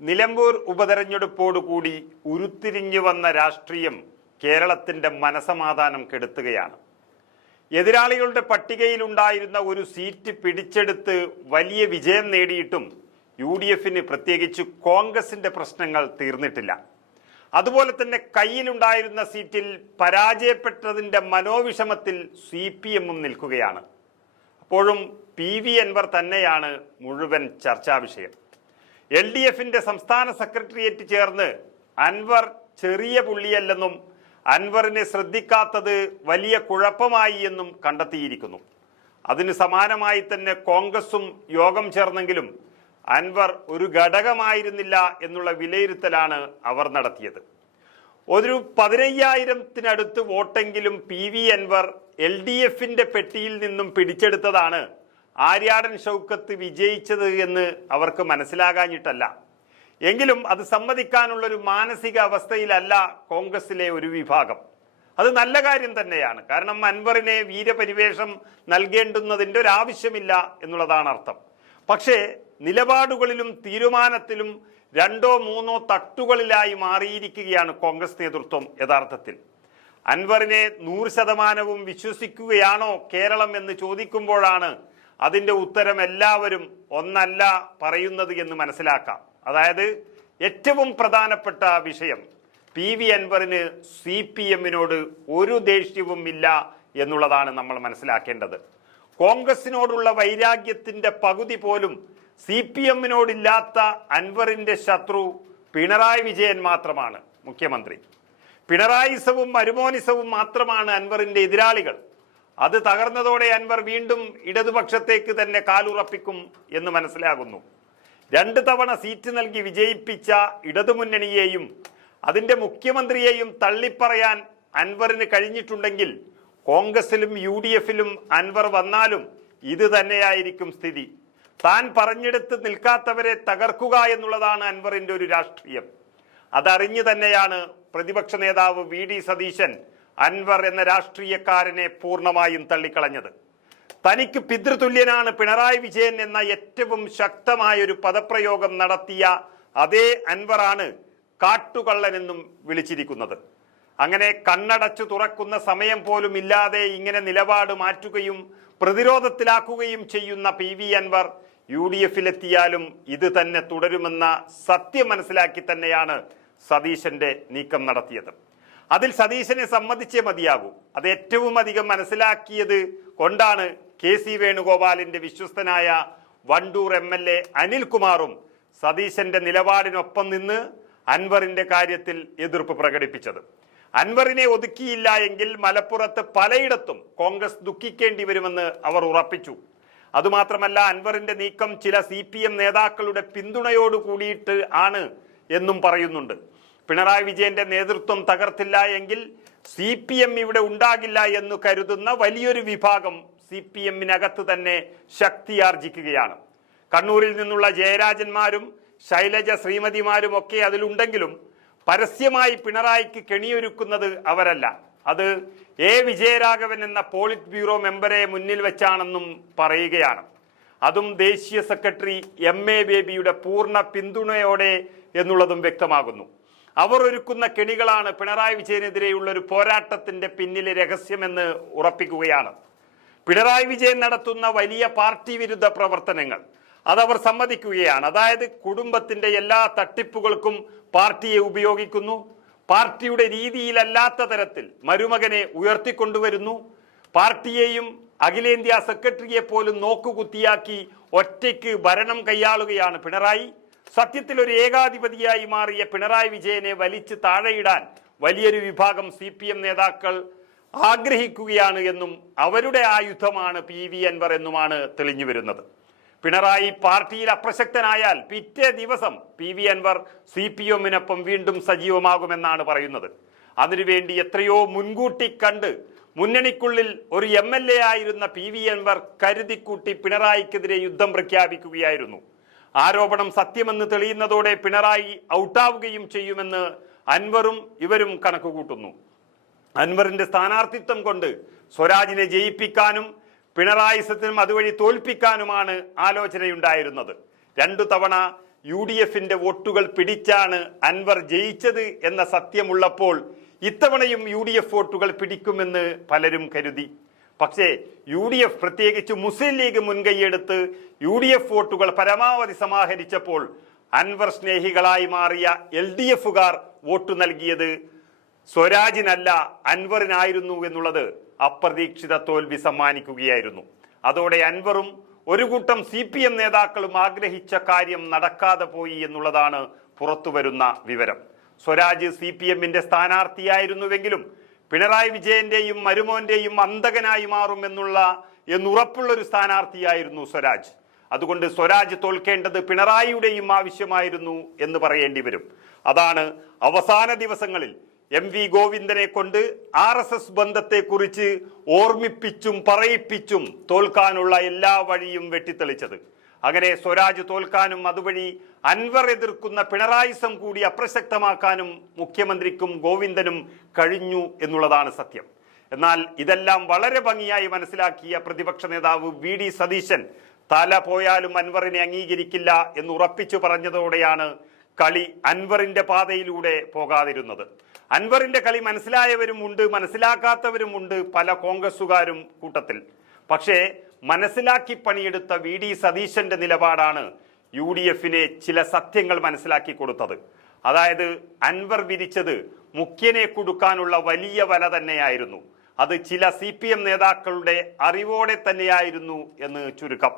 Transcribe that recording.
നിലമ്പൂർ ഉപതെരഞ്ഞെടുപ്പോടുകൂടി ഉരുത്തിരിഞ്ഞു വന്ന രാഷ്ട്രീയം കേരളത്തിന്റെ മനസമാധാനം കെടുത്തുകയാണ്. എതിരാളികളുടെ പട്ടികയിലുണ്ടായിരുന്ന ഒരു സീറ്റ് പിടിച്ചെടുത്ത് വലിയ വിജയം നേടിയിട്ടും UDFന് പ്രത്യേകിച്ച് കോൺഗ്രസിന്റെ പ്രശ്നങ്ങൾ തീർന്നിട്ടില്ല. അതുപോലെ തന്നെ കയ്യിലുണ്ടായിരുന്ന സീറ്റിൽ പരാജയപ്പെട്ടതിന്റെ മനോവിഷമത്തിൽ CPMഉം നിൽക്കുകയാണ്. അപ്പോഴും PV അൻവർ തന്നെയാണ് മുഴുവൻ ചർച്ചാ വിഷയം. LDFന്റെ സംസ്ഥാന സെക്രട്ടേറിയറ്റ് ചേർന്ന് അൻവർ ചെറിയ പുള്ളിയല്ലെന്നും അൻവറിനെ ശ്രദ്ധിക്കാത്തത് വലിയ കുഴപ്പമായി എന്നും കണ്ടെത്തിയിരിക്കുന്നു. അതിന് സമാനമായി തന്നെ കോൺഗ്രസും യോഗം ചേർന്നെങ്കിലും അൻവർ ഒരു ഘടകമായിരുന്നില്ല എന്നുള്ള വിലയിരുത്തലാണ് അവർ നടത്തിയത്. ഒരു 15,000-ത്തിനടുത്ത് വോട്ടെങ്കിലും PV അൻവർ LDFന്റെ പെട്ടിയിൽ നിന്നും പിടിച്ചെടുത്തതാണ് ആര്യാടൻ ഷൗക്കത്ത് വിജയിച്ചത് എന്ന് അവർക്ക് മനസ്സിലാകാഞ്ഞിട്ടല്ല. എങ്കിലും അത് സമ്മതിക്കാനുള്ളൊരു മാനസിക അവസ്ഥയിലല്ല കോൺഗ്രസിലെ ഒരു വിഭാഗം. അത് നല്ല കാര്യം തന്നെയാണ്. കാരണം അൻവറിനെ വീരപരിവേഷം നൽകേണ്ടുന്നതിൻ്റെ ഒരു ആവശ്യമില്ല എന്നുള്ളതാണ് അർത്ഥം. പക്ഷേ നിലപാടുകളിലും തീരുമാനത്തിലും 2 or 3 തട്ടുകളിലായി മാറിയിരിക്കുകയാണ് കോൺഗ്രസ് നേതൃത്വം. യഥാർത്ഥത്തിൽ അൻവറിനെ 100% വിശ്വസിക്കുകയാണോ കേരളം എന്ന് ചോദിക്കുമ്പോഴാണ് അതിൻ്റെ ഉത്തരം എല്ലാവരും ഒന്നല്ല പറയുന്നത് എന്ന് മനസ്സിലാക്കാം. അതായത് ഏറ്റവും പ്രധാനപ്പെട്ട വിഷയം PV അൻവറിന് CPMനോട് ഒരു ദേഷ്യവും ഇല്ല എന്നുള്ളതാണ് നമ്മൾ മനസ്സിലാക്കേണ്ടത്. കോൺഗ്രസിനോടുള്ള വൈരാഗ്യത്തിൻ്റെ പകുതി പോലും CPMനോടില്ലാത്ത അൻവറിൻ്റെ ശത്രു പിണറായി വിജയൻ മാത്രമാണ്, മുഖ്യമന്ത്രി. പിണറായിസവും മരുമോനിസവും മാത്രമാണ് അൻവറിൻ്റെ എതിരാളികൾ. അത് തകർന്നതോടെ അൻവർ വീണ്ടും ഇടതുപക്ഷത്തേക്ക് തന്നെ കാലുറപ്പിക്കും എന്ന് മനസ്സിലാകുന്നു. 2 തവണ സീറ്റ് നൽകി വിജയിപ്പിച്ച ഇടതുമുന്നണിയെയും അതിൻ്റെ മുഖ്യമന്ത്രിയെയും തള്ളിപ്പറയാൻ അൻവറിന് കഴിഞ്ഞിട്ടുണ്ടെങ്കിൽ കോൺഗ്രസിലും UDFലും അൻവർ വന്നാലും ഇത് തന്നെയായിരിക്കും സ്ഥിതി. താൻ പറഞ്ഞെടുത്ത് നിൽക്കാത്തവരെ തകർക്കുക എന്നുള്ളതാണ് അൻവറിൻ്റെ ഒരു രാഷ്ട്രീയം. അതറിഞ്ഞു തന്നെയാണ് പ്രതിപക്ഷ നേതാവ് VD സതീശൻ അൻവർ എന്ന രാഷ്ട്രീയക്കാരനെ പൂർണ്ണമായും തള്ളിക്കളഞ്ഞത്. തനിക്ക് പിതൃതുല്യനാണ് പിണറായി വിജയൻ എന്ന ഏറ്റവും ശക്തമായൊരു പദപ്രയോഗം നടത്തിയ അതേ അൻവറാണ് കാട്ടുകള്ളനെന്നും വിളിച്ചിരിക്കുന്നത്. അങ്ങനെ കണ്ണടച്ചു തുറക്കുന്ന സമയം പോലും ഇല്ലാതെ ഇങ്ങനെ നിലപാട് മാറ്റുകയും പ്രതിരോധത്തിലാക്കുകയും ചെയ്യുന്ന PV അൻവർ UDFലെത്തിയാലും ഇത് തന്നെ തുടരുമെന്ന സത്യം മനസ്സിലാക്കി തന്നെയാണ് സതീശന്റെ നീക്കം നടത്തിയത്. അതിൽ സതീശനെ സമ്മതിച്ചേ മതിയാകൂ. അത് ഏറ്റവും അധികം മനസ്സിലാക്കിയത് കൊണ്ടാണ് KC വേണുഗോപാലിന്റെ വിശ്വസ്തനായ വണ്ടൂർ MLA അനിൽകുമാറും സതീശന്റെ നിലപാടിനൊപ്പം നിന്ന് അൻവറിന്റെ കാര്യത്തിൽ എതിർപ്പ് പ്രകടിപ്പിച്ചത്. അൻവറിനെ ഒതുക്കിയില്ല എങ്കിൽ മലപ്പുറത്ത് പലയിടത്തും കോൺഗ്രസ് ദുഃഖിക്കേണ്ടി വരുമെന്ന് അവർ ഉറപ്പിച്ചു. അതുമാത്രമല്ല അൻവറിന്റെ നീക്കം ചില CPM നേതാക്കളുടെ പിന്തുണയോട് കൂടിയിട്ട് ആണ് എന്നും പറയുന്നുണ്ട്. പിണറായി വിജയന്റെ നേതൃത്വം തകർത്തില്ല എങ്കിൽ CPM ഇവിടെ ഉണ്ടാകില്ല എന്ന് കരുതുന്ന വലിയൊരു വിഭാഗം CPMനകത്ത് തന്നെ ശക്തിയാർജിക്കുകയാണ്. കണ്ണൂരിൽ നിന്നുള്ള ജയരാജന്മാരും ശൈലജ ശ്രീമതിമാരും ഒക്കെ അതിലുണ്ടെങ്കിലും പരസ്യമായി പിണറായിക്ക് കെണിയൊരുക്കുന്നത് അവരല്ല. അത് വിജയരാഘവൻ എന്ന പോളിറ്റ് ബ്യൂറോ മെമ്പറെ മുന്നിൽ വെച്ചാണെന്നും പറയുകയാണ്. അതും ദേശീയ സെക്രട്ടറി MA ബേബിയുടെ പൂർണ്ണ പിന്തുണയോടെ എന്നുള്ളതും വ്യക്തമാകുന്നു. അവർ ഒരുക്കുന്ന കെണികളാണ് പിണറായി വിജയനെതിരെയുള്ള ഒരു പോരാട്ടത്തിന്റെ പിന്നിലെ രഹസ്യമെന്ന് ഉറപ്പിക്കുകയാണ്. പിണറായി വിജയൻ നടത്തുന്ന വലിയ പാർട്ടി വിരുദ്ധ പ്രവർത്തനങ്ങൾ അതവർ സമ്മതിക്കുകയാണ്. അതായത് കുടുംബത്തിന്റെ എല്ലാ തട്ടിപ്പുകൾക്കും പാർട്ടിയെ ഉപയോഗിക്കുന്നു, പാർട്ടിയുടെ രീതിയിലല്ലാത്ത തരത്തിൽ മരുമകനെ ഉയർത്തിക്കൊണ്ടുവരുന്നു, പാർട്ടിയെയും അഖിലേന്ത്യാ സെക്രട്ടറിയെ പോലും നോക്കുകുത്തിയാക്കി ഒറ്റയ്ക്ക് ഭരണം കൈയാളുകയാണ് പിണറായി. സത്യത്തിൽ ഒരു ഏകാധിപതിയായി മാറിയ പിണറായി വിജയനെ വലിച്ച് താഴെയിടാൻ വലിയൊരു വിഭാഗം CPM നേതാക്കൾ ആഗ്രഹിക്കുകയാണ് എന്നും അവരുടെ ആയുധമാണ് PV അൻവർ എന്നുമാണ് തെളിഞ്ഞു വരുന്നത്. പിണറായി പാർട്ടിയിൽ അപ്രസക്തനായാൽ പിറ്റേ ദിവസം PV അൻവർ CPMനൊപ്പം വീണ്ടും സജീവമാകുമെന്നാണ് പറയുന്നത്. അതിനുവേണ്ടി എത്രയോ മുൻകൂട്ടി കണ്ട് മുന്നണിക്കുള്ളിൽ ഒരു MLA ആയിരുന്ന PV അൻവർ കരുതിക്കൂട്ടി പിണറായിക്കെതിരെ യുദ്ധം പ്രഖ്യാപിക്കുകയായിരുന്നു. ആരോപണം സത്യമെന്ന് തെളിയുന്നതോടെ പിണറായി ഔട്ടാവുകയും ചെയ്യുമെന്ന് അൻവറും ഇവരും കണക്കുകൂട്ടുന്നു. അൻവറിന്റെ സ്ഥാനാർത്ഥിത്വം കൊണ്ട് സ്വരാജിനെ ജയിപ്പിക്കാനും പിണറായിസത്തിനും അതുവഴി തോൽപ്പിക്കാനുമാണ് ആലോചനയുണ്ടായിരുന്നത്. 2 തവണ UDFന്റെ വോട്ടുകൾ പിടിച്ചാണ് അൻവർ ജയിച്ചത് എന്ന സത്യമുള്ളപ്പോൾ ഇത്തവണയും UDF വോട്ടുകൾ പിടിക്കുമെന്ന് പലരും കരുതി. പക്ഷേ UDF, പ്രത്യേകിച്ച് മുസ്ലിം ലീഗ് മുൻകൈയെടുത്ത് UDF വോട്ടുകൾ പരമാവധി സമാഹരിച്ചപ്പോൾ അൻവർ സ്നേഹികളായി മാറിയ LDFകാർ വോട്ട് നൽകിയത് സ്വരാജിനല്ല അൻവറിനായിരുന്നു എന്നുള്ളത് അപ്രതീക്ഷിത തോൽവി സമ്മാനിക്കുകയായിരുന്നു. അതോടെ അൻവറും ഒരു കൂട്ടം CPM നേതാക്കളും ആഗ്രഹിച്ച കാര്യം നടക്കാതെ പോയി എന്നുള്ളതാണ് പുറത്തുവരുന്ന വിവരം. സ്വരാജ് CPMന്റെ സ്ഥാനാർത്ഥിയായിരുന്നുവെങ്കിലും പിണറായി വിജയന്റെയും മരുമോന്റെയും അന്തകനായി മാറും എന്നുറപ്പുള്ളൊരു സ്ഥാനാർത്ഥിയായിരുന്നു സ്വരാജ്. അതുകൊണ്ട് സ്വരാജ് തോൽക്കേണ്ടത് പിണറായിയുടെയും ആവശ്യമായിരുന്നു എന്ന് പറയേണ്ടി വരും. അതാണ് അവസാന ദിവസങ്ങളിൽ MV ഗോവിന്ദനെ കൊണ്ട് RSS ബന്ധത്തെക്കുറിച്ച് ഓർമ്മിപ്പിച്ചും പറയിപ്പിച്ചും തോൽക്കാനുള്ള എല്ലാ വഴിയും വെട്ടിത്തെളിച്ചത്. അങ്ങനെ സ്വരാജ് തോൽക്കാനും അതുവഴി അൻവർ എതിർക്കുന്ന പിണറായിസം കൂടി അപ്രസക്തമാക്കാനും മുഖ്യമന്ത്രിക്കും ഗോവിന്ദനും കഴിഞ്ഞു എന്നുള്ളതാണ് സത്യം. എന്നാൽ ഇതെല്ലാം വളരെ ഭംഗിയായി മനസ്സിലാക്കിയ പ്രതിപക്ഷ നേതാവ് VD സതീശൻ തല പോയാലും അൻവറിനെ അംഗീകരിക്കില്ല എന്ന് ഉറപ്പിച്ചു പറഞ്ഞതോടെയാണ് കളി അൻവറിന്റെ പാതയിലൂടെ പോകാതിരുന്നത്. അൻവറിന്റെ കളി മനസ്സിലായവരും ഉണ്ട്, മനസ്സിലാക്കാത്തവരുമുണ്ട്, പല കോൺഗ്രസുകാരും കൂട്ടത്തിൽ. പക്ഷേ മനസ്സിലാക്കി പണിയെടുത്ത VD സതീശന്റെ നിലപാടാണ് UDFനെ ചില സത്യങ്ങൾ മനസ്സിലാക്കി കൊടുത്തത്. അതായത് അൻവർ വിരിച്ചത് മുഖ്യനെ കൊടുക്കാനുള്ള വലിയ വല തന്നെയായിരുന്നു. അത് ചില CPM നേതാക്കളുടെ അറിവോടെ തന്നെയായിരുന്നു എന്ന് ചുരുക്കം.